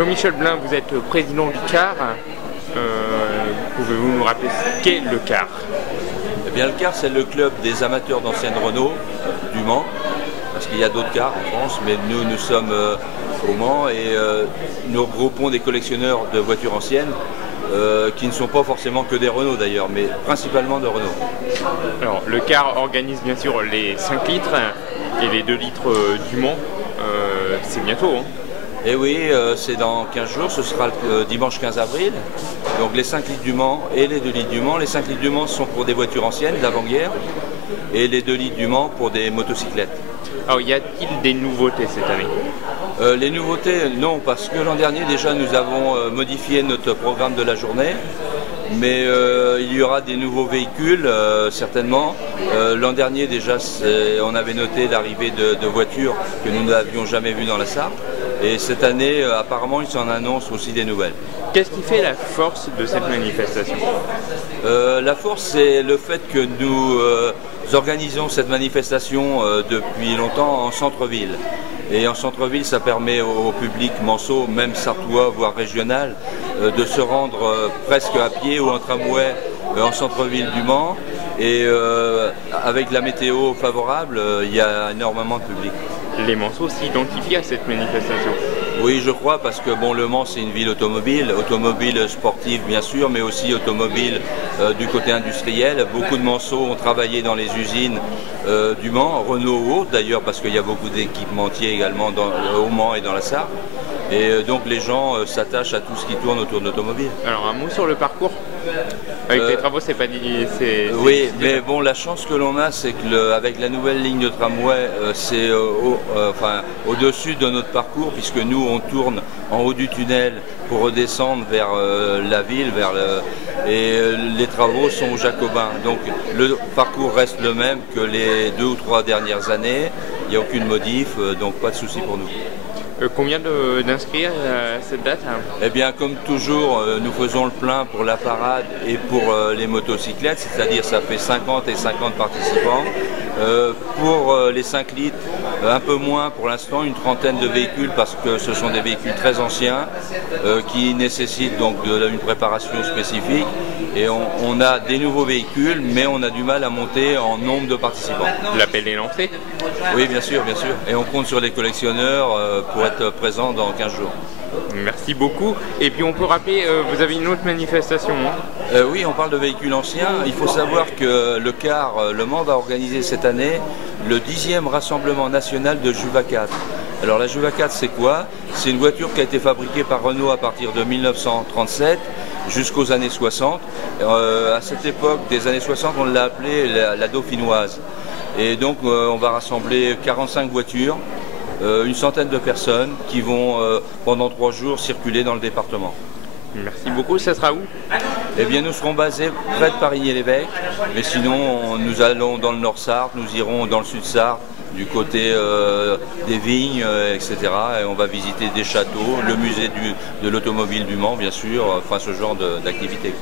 Jean-Michel Blin, vous êtes président du CAR. Pouvez-vous nous rappeler ce qu'est le CAR? Eh bien, le CAR, c'est le club des amateurs d'anciennes Renault du Mans, parce qu'il y a d'autres cars en France, mais nous sommes au Mans et nous regroupons des collectionneurs de voitures anciennes qui ne sont pas forcément que des Renault d'ailleurs, mais principalement de Renault. Alors, le CAR organise bien sûr les 5 litres et les 2 litres du Mans. C'est bientôt, hein? Et oui, c'est dans 15 jours, ce sera le dimanche 15 avril. Donc les 5 litres du Mans et les 2 litres du Mans. Les 5 litres du Mans sont pour des voitures anciennes d'avant-guerre et les 2 litres du Mans pour des motocyclettes. Alors, y a-t-il des nouveautés cette année? Les nouveautés, non, parce que l'an dernier déjà nous avons modifié notre programme de la journée. Mais il y aura des nouveaux véhicules, certainement. L'an dernier déjà, on avait noté l'arrivée de voitures que nous n'avions jamais vues dans la Sarthe. Et cette année, apparemment, il s'en annonce aussi des nouvelles. Qu'est-ce qui fait la force de cette manifestation? La force, c'est le fait que nous organisons cette manifestation depuis longtemps en centre-ville. Et en centre-ville, ça permet au public manceau, même sartois, voire régional, de se rendre presque à pied ou en tramway en centre-ville du Mans. Et avec la météo favorable, il y a énormément de public. Les Manceaux s'identifient à cette manifestation? Oui, je crois, parce que bon, Le Mans, c'est une ville automobile sportive bien sûr, mais aussi automobile du côté industriel. Beaucoup de Manceaux ont travaillé dans les usines du Mans, Renault ou autres d'ailleurs, parce qu'il y a beaucoup d'équipementiers également au Mans et dans la Sarthe. Et donc les gens s'attachent à tout ce qui tourne autour de l'automobile. Alors un mot sur le parcours? Avec les travaux, c'est pas dit. Oui, mais bon, la chance que l'on a, c'est qu'avec la nouvelle ligne de tramway, c'est au-dessus de notre parcours, puisque nous, on tourne en haut du tunnel pour redescendre vers la ville, et les travaux sont aux Jacobins. Donc le parcours reste le même que les 2 ou 3 dernières années. Il n'y a aucune modif, donc pas de souci pour nous. Combien d'inscrits à cette date? Eh bien, comme toujours, nous faisons le plein pour la parade et pour les motocyclettes, c'est-à-dire ça fait 50 et 50 participants. Pour les 5 litres, un peu moins pour l'instant, une trentaine de véhicules parce que ce sont des véhicules très anciens qui nécessitent donc une préparation spécifique. Et on a des nouveaux véhicules, mais on a du mal à monter en nombre de participants. L'appel est lancé? Oui, bien sûr, bien sûr. Et on compte sur les collectionneurs pour être présents dans 15 jours. Merci beaucoup. Et puis on peut rappeler, vous avez une autre manifestation, hein? Oui, on parle de véhicules anciens. Il faut savoir que le CAR, Le Mans, va organiser cette année le 10e rassemblement national de Juva 4. Alors la Juva 4, c'est quoi? C'est une voiture qui a été fabriquée par Renault à partir de 1937 jusqu'aux années 60. À cette époque des années 60, on l'a appelée la Dauphinoise. Et donc on va rassembler 45 voitures, une centaine de personnes qui vont pendant 3 jours circuler dans le département. Merci beaucoup, ça sera où? Eh bien, nous serons basés près de Parigny-l'Évêque, mais sinon nous allons dans le Nord-Sarthe, nous irons dans le Sud-Sarthe, du côté des vignes, etc. Et on va visiter des châteaux, le musée de l'automobile du Mans, bien sûr, enfin ce genre d'activité.